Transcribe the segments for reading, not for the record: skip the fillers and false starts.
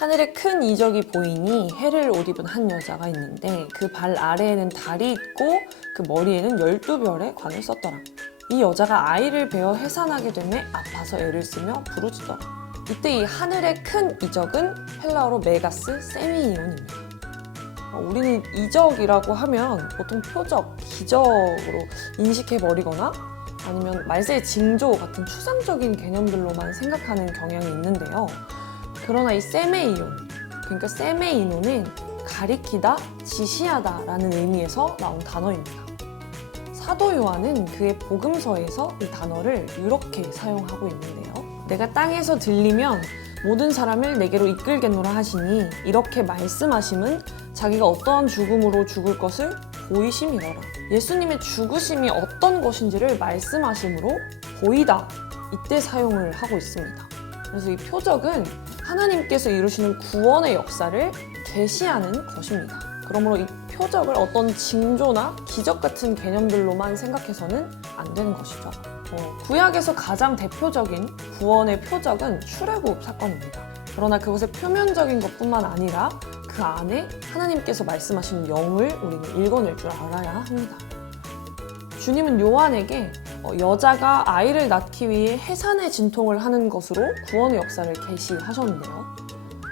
하늘에 큰 이적이 보이니 해를 옷 입은 한 여자가 있는데 그 발 아래에는 달이 있고 그 머리에는 12별의 관을 썼더라. 이 여자가 아이를 베어 해산하게 되매 아파서 애를 쓰며 부르짖더라. 이때 이 하늘의 큰 이적은 헬라어로 메가스 세미이온입니다. 우리는 이적이라고 하면 보통 표적, 기적으로 인식해버리거나 아니면 말세의 징조 같은 추상적인 개념들로만 생각하는 경향이 있는데요. 그러나 이 세메이온, 그러니까 세메이노는 가리키다, 지시하다 라는 의미에서 나온 단어입니다. 사도 요한은 그의 복음서에서 이 단어를 이렇게 사용하고 있는데요. 내가 땅에서 들리면 모든 사람을 내게로 이끌겠노라 하시니 이렇게 말씀하심은 자기가 어떠한 죽음으로 죽을 것을 보이심이더라. 예수님의 죽으심이 어떤 것인지를 말씀하심으로 보이다, 이때 사용을 하고 있습니다. 그래서 이 표적은 하나님께서 이루시는 구원의 역사를 계시하는 것입니다. 그러므로 이 표적을 어떤 징조나 기적 같은 개념들로만 생각해서는 안 되는 것이죠. 구약에서 가장 대표적인 구원의 표적은 출애굽 사건입니다. 그러나 그것의 표면적인 것뿐만 아니라 그 안에 하나님께서 말씀하신 영을 우리는 읽어낼 줄 알아야 합니다. 주님은 요한에게 여자가 아이를 낳기 위해 해산의 진통을 하는 것으로 구원의 역사를 계시하셨는데요.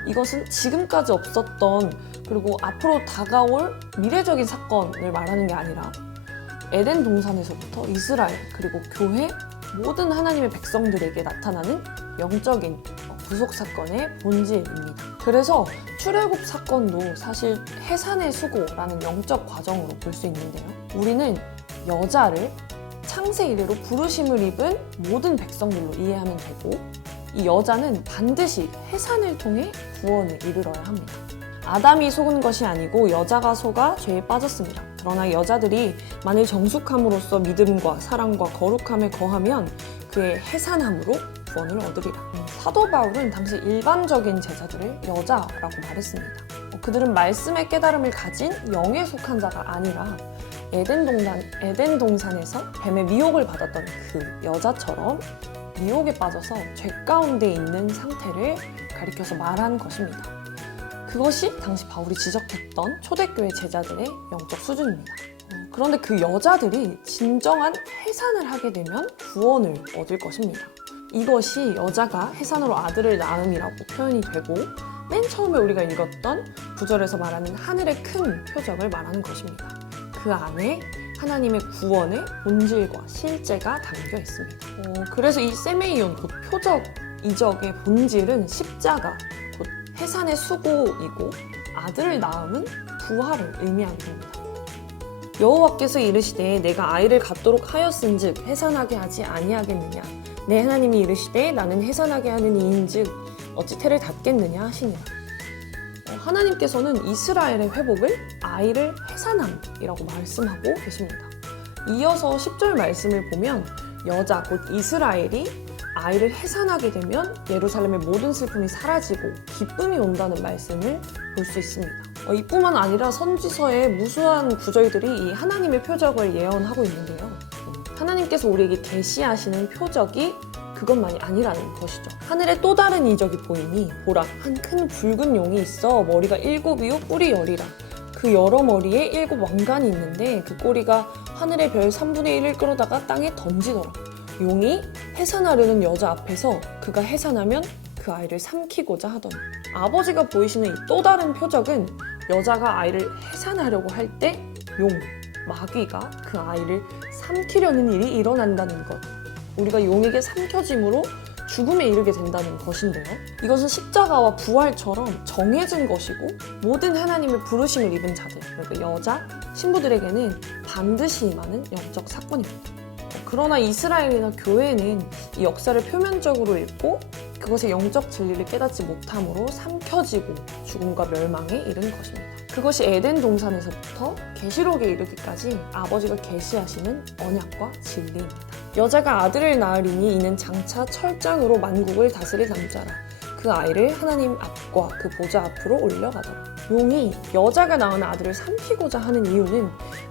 이것은 지금까지 없었던 그리고 앞으로 다가올 미래적인 사건을 말하는 게 아니라 에덴 동산에서부터 이스라엘 그리고 교회 모든 하나님의 백성들에게 나타나는 영적인 구속 사건의 본질입니다. 그래서 출애굽 사건도 사실 해산의 수고라는 영적 과정으로 볼 수 있는데요. 우리는 여자를 창세 이래로 부르심을 입은 모든 백성들로 이해하면 되고 이 여자는 반드시 해산을 통해 구원을 이르러야 합니다. 아담이 속은 것이 아니고 여자가 속아 죄에 빠졌습니다. 그러나 여자들이 만일 정숙함으로써 믿음과 사랑과 거룩함에 거하면 그의 해산함으로 구원을 얻으리라. 사도 바울은 당시 일반적인 제자들을 여자라고 말했습니다. 그들은 말씀의 깨달음을 가진 영에 속한 자가 아니라 에덴 동산에서 뱀의 미혹을 받았던 그 여자처럼 미혹에 빠져서 죄 가운데 있는 상태를 가리켜서 말한 것입니다. 그것이 당시 바울이 지적했던 초대교회 제자들의 영적 수준입니다. 그런데 그 여자들이 진정한 해산을 하게 되면 구원을 얻을 것입니다. 이것이 여자가 해산으로 아들을 낳음이라고 표현이 되고 맨 처음에 우리가 읽었던 9절에서 말하는 하늘의 큰 표적을 말하는 것입니다. 그 안에 하나님의 구원의 본질과 실제가 담겨 있습니다. 그래서 이 세메이온, 곧 표적, 이적의 본질은 십자가, 곧 해산의 수고이고 아들을 낳음은 부활을 의미하게 됩니다. 여호와께서 이르시되 내가 아이를 갖도록 하였은즉 해산하게 하지 아니하겠느냐. 내 하나님이 이르시되 나는 해산하게 하는 이인즉 어찌 태를 닫겠느냐 하시니라. 하나님께서는 이스라엘의 회복을 아이를 해산함이라고 말씀하고 계십니다. 이어서 10절 말씀을 보면 여자 곧 이스라엘이 아이를 해산하게 되면 예루살렘의 모든 슬픔이 사라지고 기쁨이 온다는 말씀을 볼 수 있습니다. 이뿐만 아니라 선지서의 무수한 구절들이 이 하나님의 표적을 예언하고 있는데요. 하나님께서 우리에게 계시하시는 표적이 그것만이 아니라는 것이죠. 하늘에 또 다른 이적이 보이니 보라 한 큰 붉은 용이 있어 머리가 7이요 뿔이 10이라. 그 여러 머리에 7 왕관이 있는데 그 꼬리가 하늘의 별 3분의 1을 끌어다가 땅에 던지더라. 용이 해산하려는 여자 앞에서 그가 해산하면 그 아이를 삼키고자 하더니. 아버지가 보이시는 이 또 다른 표적은 여자가 아이를 해산하려고 할 때 마귀가 그 아이를 삼키려는 일이 일어난다는 것. 우리가 용에게 삼켜짐으로 죽음에 이르게 된다는 것인데요. 이것은 십자가와 부활처럼 정해진 것이고 모든 하나님의 부르심을 입은 자들, 그러니까 여자, 신부들에게는 반드시 임하는 영적 사건입니다. 그러나 이스라엘이나 교회는 이 역사를 표면적으로 읽고 그것의 영적 진리를 깨닫지 못함으로 삼켜지고 죽음과 멸망에 이르는 것입니다. 그것이 에덴 동산에서부터 계시록에 이르기까지 아버지가 계시하시는 언약과 진리입니다. 여자가 아들을 낳으리니 이는 장차 철장으로 만국을 다스릴 남자라. 그 아이를 하나님 앞과 그 보좌 앞으로 올려가더라. 용이 여자가 낳은 아들을 삼키고자 하는 이유는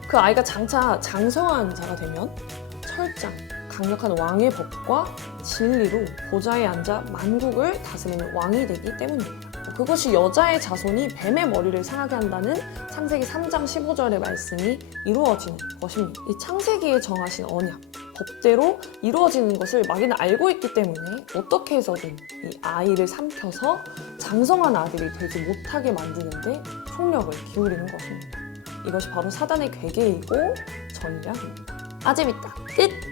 그 아이가 장차 장성한 자가 되면 철장, 강력한 왕의 법과 진리로 보좌에 앉아 만국을 다스리는 왕이 되기 때문입니다. 그것이 여자의 자손이 뱀의 머리를 상하게 한다는 창세기 3장 15절의 말씀이 이루어지는 것입니다. 이 창세기에 정하신 언약, 법대로 이루어지는 것을 마귀는 알고 있기 때문에 어떻게 해서든 이 아이를 삼켜서 장성한 아들이 되지 못하게 만드는데 총력을 기울이는 것입니다. 이것이 바로 사단의 괴계이고 전략입니다. 아재밌다. 끝!